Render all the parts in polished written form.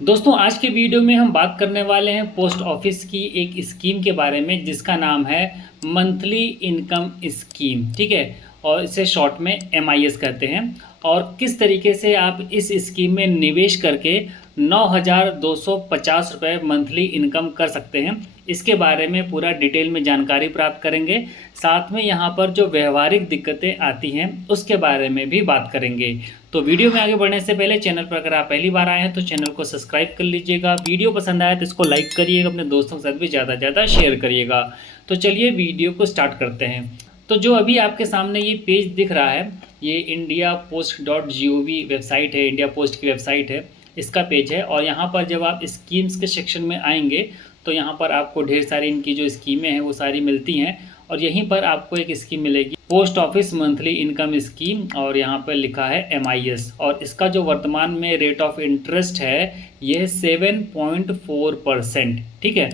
दोस्तों आज के वीडियो में हम बात करने वाले हैं पोस्ट ऑफिस की एक स्कीम के बारे में जिसका नाम है मंथली इनकम स्कीम। ठीक है, और इसे शॉर्ट में MIS कहते हैं। और किस तरीके से आप इस स्कीम में निवेश करके 9,250 रुपये मंथली इनकम कर सकते हैं, इसके बारे में पूरा डिटेल में जानकारी प्राप्त करेंगे। साथ में यहाँ पर जो व्यवहारिक दिक्कतें आती हैं उसके बारे में भी बात करेंगे। तो वीडियो में आगे बढ़ने से पहले चैनल पर अगर आप पहली बार आए हैं तो चैनल को सब्सक्राइब कर लीजिएगा। वीडियो पसंद आए तो इसको लाइक करिएगा, अपने दोस्तों के साथ भी ज़्यादा से ज़्यादा शेयर करिएगा। तो चलिए वीडियो को स्टार्ट करते हैं। तो जो अभी आपके सामने ये पेज दिख रहा है, ये indiapost.gov वेबसाइट है, इंडिया पोस्ट की वेबसाइट है, इसका पेज है। और यहाँ पर जब आप स्कीम्स के सेक्शन में आएंगे तो यहाँ पर आपको ढेर सारी इनकी जो स्कीमें हैं वो सारी मिलती हैं। और यहीं पर आपको एक स्कीम मिलेगी, post office monthly income scheme, और यहाँ पर लिखा है MIS। और इसका जो वर्तमान में रेट ऑफ इंटरेस्ट है यह 7.4%। ठीक है,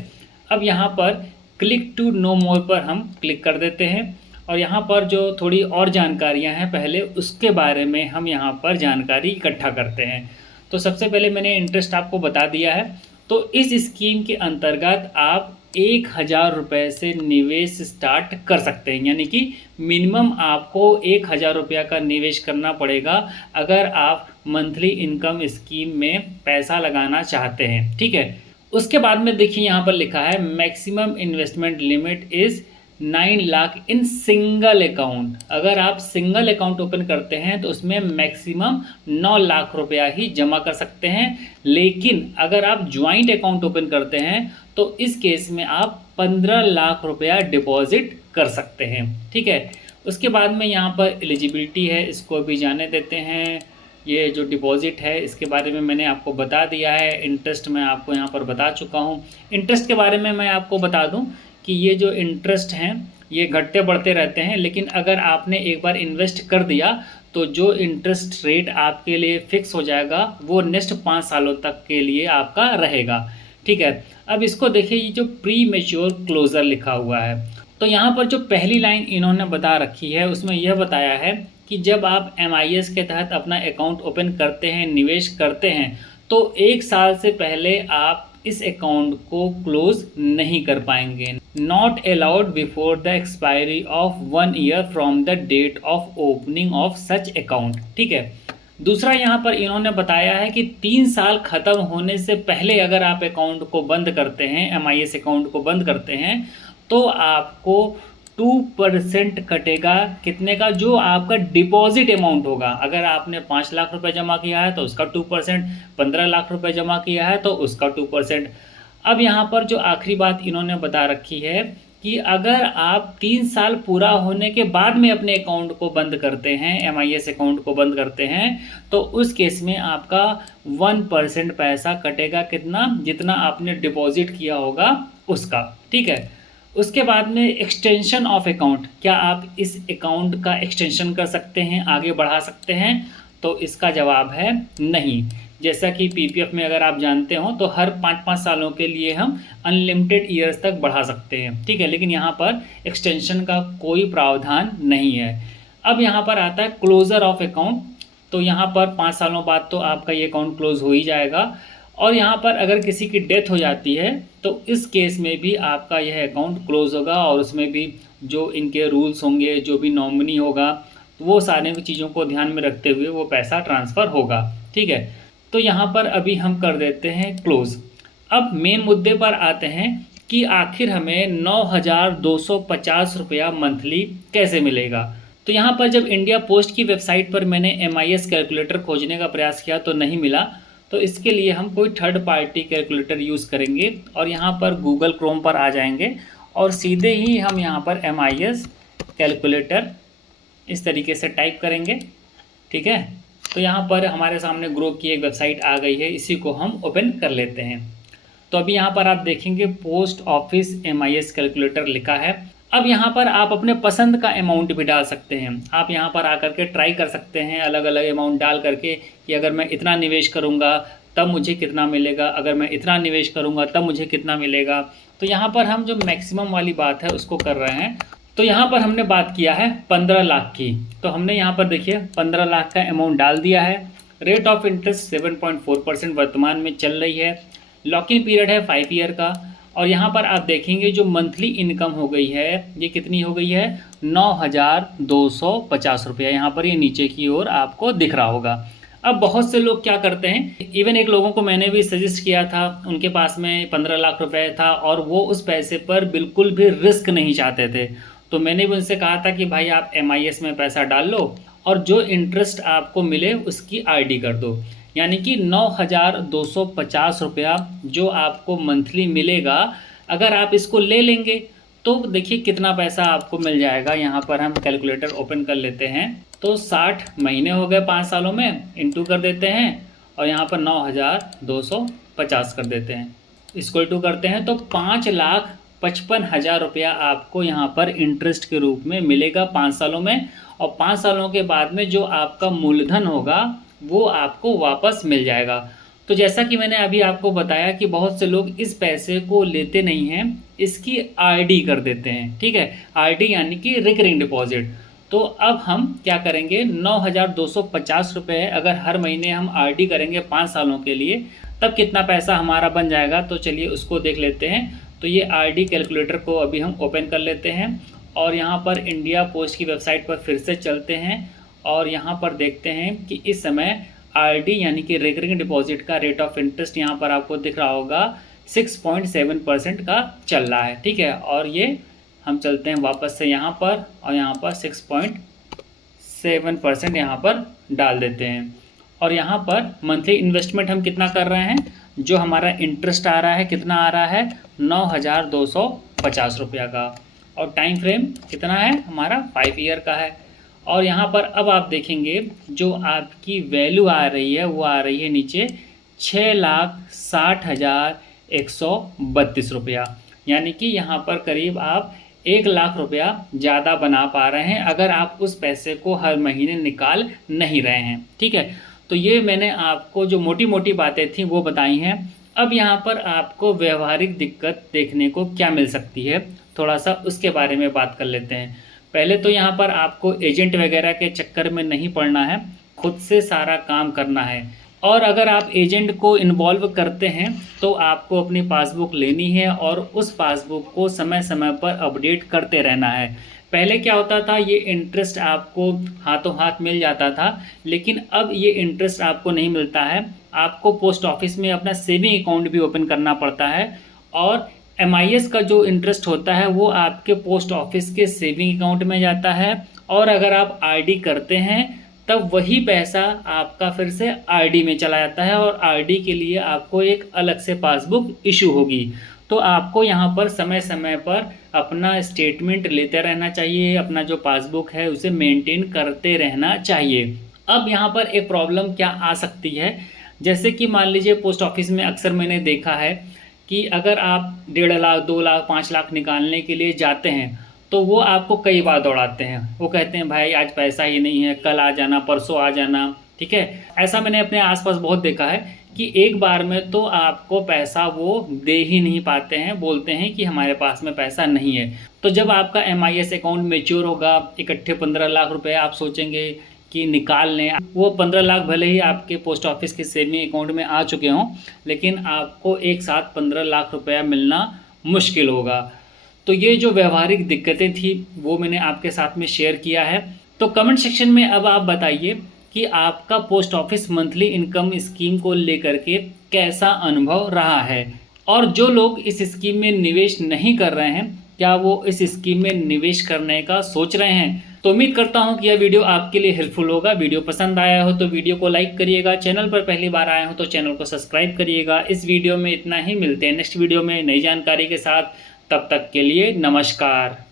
अब यहाँ पर क्लिक टू नो मोर पर हम क्लिक कर देते हैं। और यहाँ पर जो थोड़ी और जानकारियाँ हैं पहले उसके बारे में हम यहाँ पर जानकारी इकट्ठा करते हैं। तो सबसे पहले मैंने इंटरेस्ट आपको बता दिया है। तो इस स्कीम के अंतर्गत आप 1,000 रुपये से निवेश स्टार्ट कर सकते हैं, यानी कि मिनिमम आपको 1,000 रुपया का निवेश करना पड़ेगा अगर आप मंथली इनकम स्कीम में पैसा लगाना चाहते हैं। ठीक है, उसके बाद में देखिए यहाँ पर लिखा है maximum investment limit is 9 lakh in single account. अगर आप सिंगल अकाउंट ओपन करते हैं तो उसमें मैक्सिमम 9 लाख रुपया ही जमा कर सकते हैं। लेकिन अगर आप ज्वाइंट अकाउंट ओपन करते हैं तो इस केस में आप 15 लाख रुपया डिपॉजिट कर सकते हैं। ठीक है, उसके बाद में यहाँ पर एलिजिबिलिटी है, इसको भी जाने देते हैं। ये जो डिपॉजिट है इसके बारे में मैंने आपको बता दिया है। इंटरेस्ट मैं आपको यहाँ पर बता चुका हूँ। इंटरेस्ट के बारे में मैं आपको बता दूँ कि ये जो इंटरेस्ट हैं ये घटते बढ़ते रहते हैं, लेकिन अगर आपने एक बार इन्वेस्ट कर दिया तो जो इंटरेस्ट रेट आपके लिए फिक्स हो जाएगा वो नेक्स्ट 5 सालों तक के लिए आपका रहेगा। ठीक है, अब इसको देखिए, ये जो प्री मैच्योर क्लोजर लिखा हुआ है, तो यहाँ पर जो पहली लाइन इन्होंने बता रखी है उसमें यह बताया है कि जब आप MIS के तहत अपना अकाउंट ओपन करते हैं, निवेश करते हैं, तो 1 साल से पहले आप इस अकाउंट को क्लोज नहीं कर पाएंगे। Not allowed before the expiry of 1 year from the date of opening of such account. ठीक है, दूसरा यहाँ पर इन्होंने बताया है कि 3 साल खत्म होने से पहले अगर आप अकाउंट को बंद करते हैं, MIS अकाउंट को बंद करते हैं, तो आपको 2% कटेगा। कितने का? जो आपका डिपॉजिट अमाउंट होगा। अगर आपने 5 लाख रुपए जमा किया है तो उसका 2%, 15 लाख रुपए जमा किया है तो उसका 2%। अब यहाँ पर जो आखिरी बात इन्होंने बता रखी है कि अगर आप 3 साल पूरा होने के बाद में अपने अकाउंट को बंद करते हैं, MIS अकाउंट को बंद करते हैं, तो उस केस में आपका 1% पैसा कटेगा। कितना? जितना आपने डिपॉजिट किया होगा उसका। ठीक है, उसके बाद में एक्सटेंशन ऑफ अकाउंट, क्या आप इस अकाउंट का एक्सटेंशन कर सकते हैं, आगे बढ़ा सकते हैं? तो इसका जवाब है नहीं। जैसा कि PPF में अगर आप जानते हो तो हर 5-5 सालों के लिए हम अनलिमिटेड ईयर्स तक बढ़ा सकते हैं। ठीक है, लेकिन यहाँ पर एक्सटेंशन का कोई प्रावधान नहीं है। अब यहाँ पर आता है क्लोजर ऑफ अकाउंट। तो यहाँ पर 5 सालों बाद तो आपका ये अकाउंट क्लोज हो ही जाएगा। और यहाँ पर अगर किसी की डेथ हो जाती है तो इस केस में भी आपका यह अकाउंट क्लोज होगा, और उसमें भी जो इनके रूल्स होंगे, जो भी नॉमिनी होगा, तो वो सारे चीज़ों को ध्यान में रखते हुए वो पैसा ट्रांसफ़र होगा। ठीक है, तो यहाँ पर अभी हम कर देते हैं क्लोज। अब मेन मुद्दे पर आते हैं कि आखिर हमें 9,250 रुपया मंथली कैसे मिलेगा। तो यहाँ पर जब इंडिया पोस्ट की वेबसाइट पर मैंने MIS कैलकुलेटर खोजने का प्रयास किया तो नहीं मिला। तो इसके लिए हम कोई थर्ड पार्टी कैलकुलेटर यूज़ करेंगे, और यहाँ पर गूगल क्रोम पर आ जाएंगे और सीधे ही हम यहाँ पर MIS कैलकुलेटर इस तरीके से टाइप करेंगे। ठीक है, तो यहाँ पर हमारे सामने ग्रुप की एक वेबसाइट आ गई है, इसी को हम ओपन कर लेते हैं। तो अभी यहाँ पर आप देखेंगे पोस्ट ऑफिस MIS कैलकुलेटर लिखा है। अब यहाँ पर आप अपने पसंद का अमाउंट भी डाल सकते हैं। आप यहाँ पर आकर के ट्राई कर सकते हैं अलग अलग अमाउंट डाल करके कि अगर मैं इतना निवेश करूँगा तब मुझे कितना मिलेगा, अगर मैं इतना निवेश करूँगा तब मुझे कितना मिलेगा। तो यहाँ पर हम जो मैक्सिमम वाली बात है उसको कर रहे हैं। तो यहाँ पर हमने बात किया है 15 लाख की। तो हमने यहाँ पर देखिए 15 लाख का अमाउंट डाल दिया है। रेट ऑफ इंटरेस्ट 7.4% वर्तमान में चल रही है। लॉकिंग पीरियड है 5 ईयर का। और यहाँ पर आप देखेंगे जो मंथली इनकम हो गई है ये कितनी हो गई है, 9,250 रुपया। यहाँ पर ये नीचे की ओर आपको दिख रहा होगा। अब बहुत से लोग क्या करते हैं, इवन एक लोगों को मैंने भी सजेस्ट किया था, उनके पास में 15 लाख रुपए था और वो उस पैसे पर बिल्कुल भी रिस्क नहीं चाहते थे। तो मैंने भी उनसे कहा था कि भाई आप MIS में पैसा डाल लो और जो इंटरेस्ट आपको मिले उसकी RD कर दो। यानी कि 9,250 रुपया जो आपको मंथली मिलेगा, अगर आप इसको ले लेंगे तो देखिए कितना पैसा आपको मिल जाएगा। यहाँ पर हम कैलकुलेटर ओपन कर लेते हैं, तो 60 महीने हो गए 5 सालों में, इंटू कर देते हैं और यहाँ पर 9,250 कर देते हैं, इसको टू करते हैं तो 5,55,000 रुपया आपको यहाँ पर इंटरेस्ट के रूप में मिलेगा 5 सालों में। और 5 सालों के बाद में जो आपका मूलधन होगा वो आपको वापस मिल जाएगा। तो जैसा कि मैंने अभी आपको बताया कि बहुत से लोग इस पैसे को लेते नहीं हैं, इसकी RD कर देते हैं। ठीक है, RD यानी कि रिकरिंग डिपॉजिट। तो अब हम क्या करेंगे, 9,250 रुपये अगर हर महीने हम RD करेंगे 5 सालों के लिए, तब कितना पैसा हमारा बन जाएगा। तो चलिए उसको देख लेते हैं। तो ये RD कैलकुलेटर को अभी हम ओपन कर लेते हैं और यहाँ पर इंडिया पोस्ट की वेबसाइट पर फिर से चलते हैं और यहाँ पर देखते हैं कि इस समय RD यानी कि रिकरिंग डिपॉजिट का रेट ऑफ इंटरेस्ट यहाँ पर आपको दिख रहा होगा 6.7% का चल रहा है। ठीक है, और ये हम चलते हैं वापस से यहाँ पर और यहाँ पर 6.7% यहाँ पर डाल देते हैं। और यहाँ पर मंथली इन्वेस्टमेंट हम कितना कर रहे हैं, जो हमारा इंटरेस्ट आ रहा है कितना आ रहा है, 9,250 रुपया का। और टाइम फ्रेम कितना है हमारा, 5 ईयर का है। और यहाँ पर अब आप देखेंगे जो आपकी वैल्यू आ रही है वो आ रही है नीचे 6,60,132 रुपया। यानी कि यहाँ पर करीब आप 1 लाख रुपया ज़्यादा बना पा रहे हैं अगर आप उस पैसे को हर महीने निकाल नहीं रहे हैं। ठीक है, तो ये मैंने आपको जो मोटी मोटी बातें थी वो बताई हैं। अब यहाँ पर आपको व्यवहारिक दिक्कत देखने को क्या मिल सकती है, थोड़ा सा उसके बारे में बात कर लेते हैं। पहले तो यहाँ पर आपको एजेंट वगैरह के चक्कर में नहीं पड़ना है, खुद से सारा काम करना है। और अगर आप एजेंट को इन्वॉल्व करते हैं तो आपको अपनी पासबुक लेनी है और उस पासबुक को समय समय पर अपडेट करते रहना है। पहले क्या होता था, ये इंटरेस्ट आपको हाथों हाथ मिल जाता था, लेकिन अब ये इंटरेस्ट आपको नहीं मिलता है। आपको पोस्ट ऑफिस में अपना सेविंग अकाउंट भी ओपन करना पड़ता है और MIS का जो इंटरेस्ट होता है वो आपके पोस्ट ऑफिस के सेविंग अकाउंट में जाता है। और अगर आप RD करते हैं तब वही पैसा आपका फिर से RD में चला जाता है और RD के लिए आपको एक अलग से पासबुक इशू होगी। तो आपको यहाँ पर समय समय पर अपना स्टेटमेंट लेते रहना चाहिए, अपना जो पासबुक है उसे मेंटेन करते रहना चाहिए। अब यहाँ पर एक प्रॉब्लम क्या आ सकती है, जैसे कि मान लीजिए पोस्ट ऑफिस में अक्सर मैंने देखा है कि अगर आप 1.5 लाख 2 लाख 5 लाख निकालने के लिए जाते हैं तो वो आपको कई बार दौड़ाते हैं। वो कहते हैं भाई आज पैसा ही नहीं है, कल आ जाना, परसों आ जाना। ठीक है, ऐसा मैंने अपने आसपास बहुत देखा है कि एक बार में तो आपको पैसा वो दे ही नहीं पाते हैं, बोलते हैं कि हमारे पास में पैसा नहीं है। तो जब आपका MIS अकाउंट मैच्योर होगा, इकट्ठे 15 लाख रुपए आप सोचेंगे कि निकाल लें, वो 15 लाख भले ही आपके पोस्ट ऑफिस के सेविंग अकाउंट में आ चुके हों, लेकिन आपको एक साथ 15 लाख रुपया मिलना मुश्किल होगा। तो ये जो व्यवहारिक दिक्कतें थी वो मैंने आपके साथ में शेयर किया है। तो कमेंट सेक्शन में अब आप बताइए कि आपका post office monthly income scheme को लेकर के कैसा अनुभव रहा है, और जो लोग इस स्कीम में निवेश नहीं कर रहे हैं क्या वो इस स्कीम में निवेश करने का सोच रहे हैं। तो उम्मीद करता हूं कि यह वीडियो आपके लिए हेल्पफुल होगा। वीडियो पसंद आया हो तो वीडियो को लाइक करिएगा, चैनल पर पहली बार आए हो तो चैनल को सब्सक्राइब करिएगा। इस वीडियो में इतना ही, मिलते हैं नेक्स्ट वीडियो में नई जानकारी के साथ। तब तक के लिए नमस्कार।